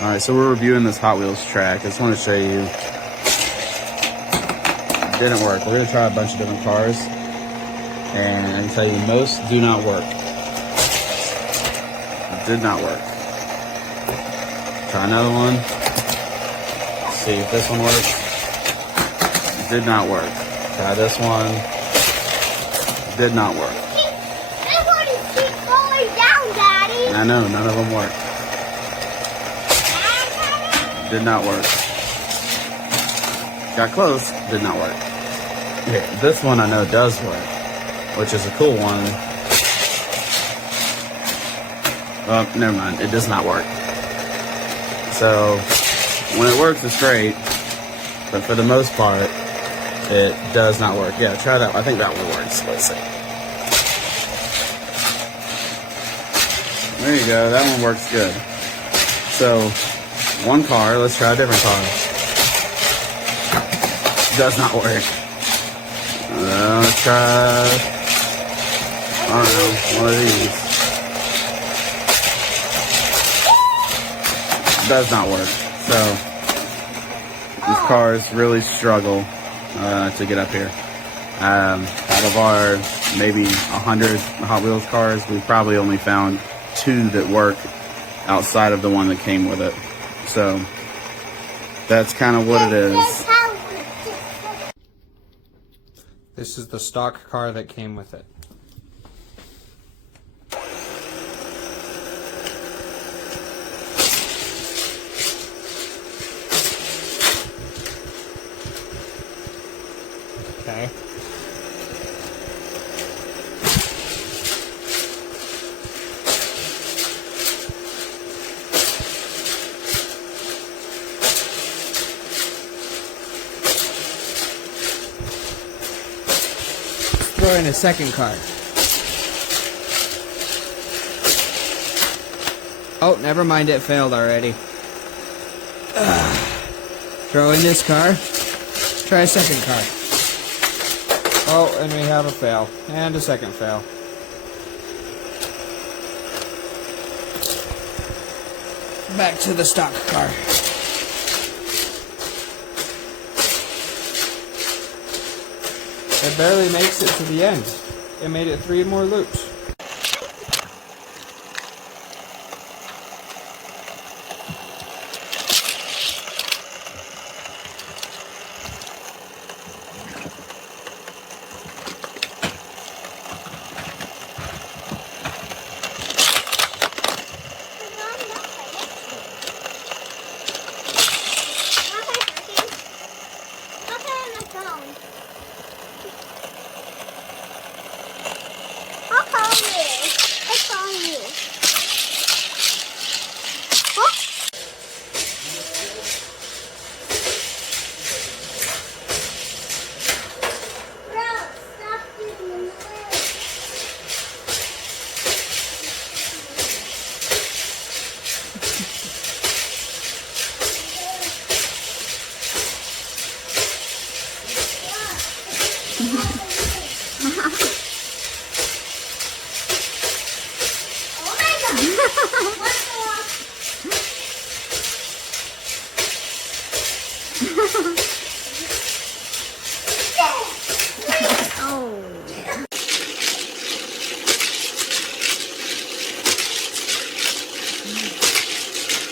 Alright, so we're reviewing this Hot Wheels track. I just want to show you. It didn't work. We're going to try a bunch of different cars. And I can tell you most do not work. It did not work. Try another one. See if this one works. It did not work. Try this one. It did not work. This one keeps going down, Daddy. I know, none of them work. Did not work. Got close, did not work. Here, this one I know does work, which is a cool one. Oh, never mind, it does not work. So, when it works, it's great, but for the most part, it does not work. Yeah, try that. I think that one works. Let's see. There you go, that one works good. So, one car, let's try a different car. Does not work. Let's try, I don't know, one of these. Does not work. So, these cars really struggle to get up here. Out of our maybe 100 Hot Wheels cars, we've probably only found 2 that work outside of the one that came with it. So that's kind of what it is. This is the stock car that came with it. Okay. Throw in a second car. Oh, never mind, it failed already. Throw in this car. Try a second car. Oh, and we have a fail. And a second fail. Back to the stock car. It barely makes it to the end. It made it 3 more loops.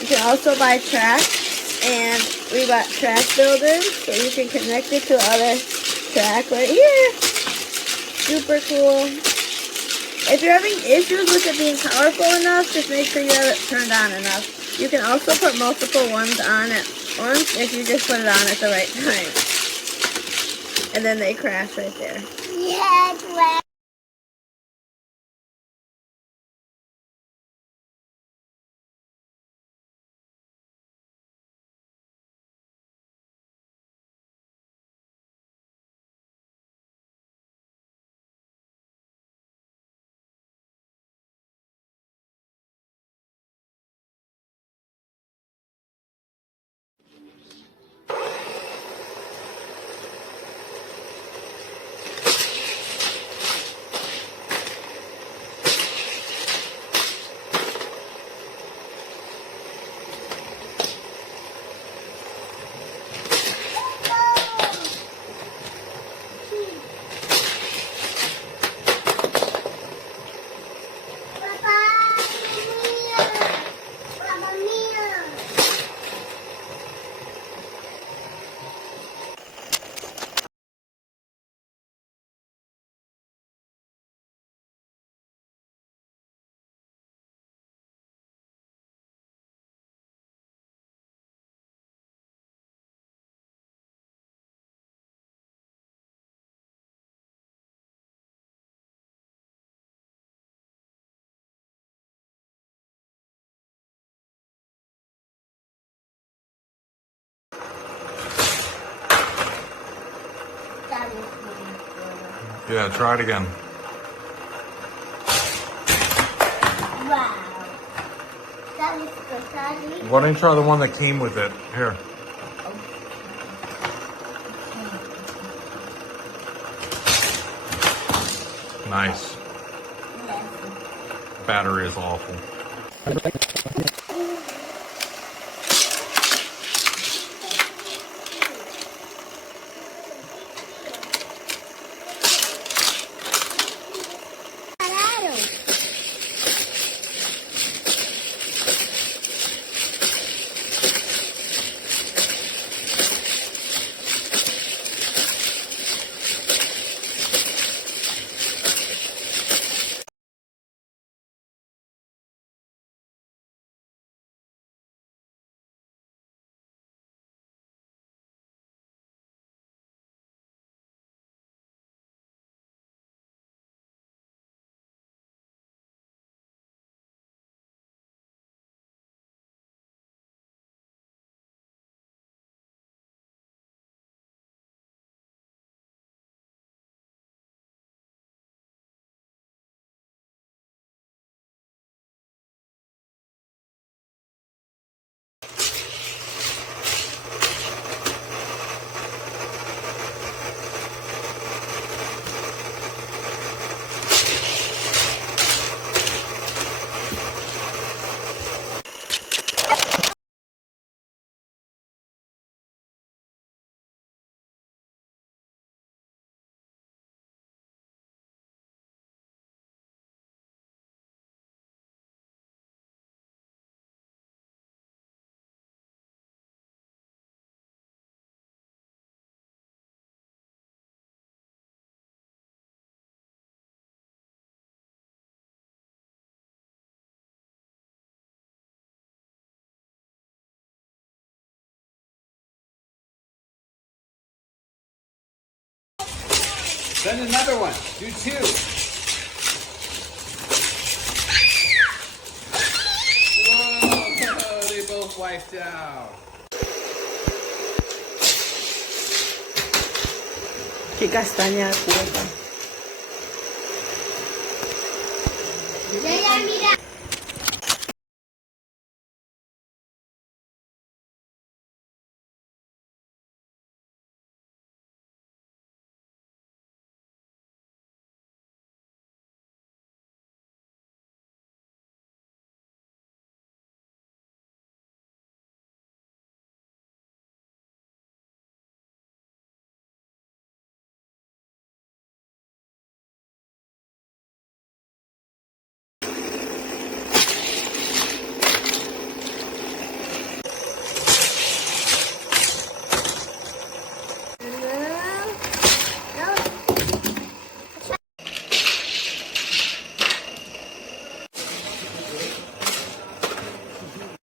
You can also buy tracks, and we bought track builders, so you can connect it to other track right here. Super cool. If you're having issues with it being powerful enough, just make sure you have it turned on enough. You can also put multiple ones on at once if you just put it on at the right time. And then they crash right there. Yeah, crash. Yeah, try it again. Wow. That is good, Daddy. Why don't you try the one that came with it? Here. Nice. Battery is awful. Send another one. Do 2. Whoa, they both wiped out. Qué castaña cuota. Ya, mira.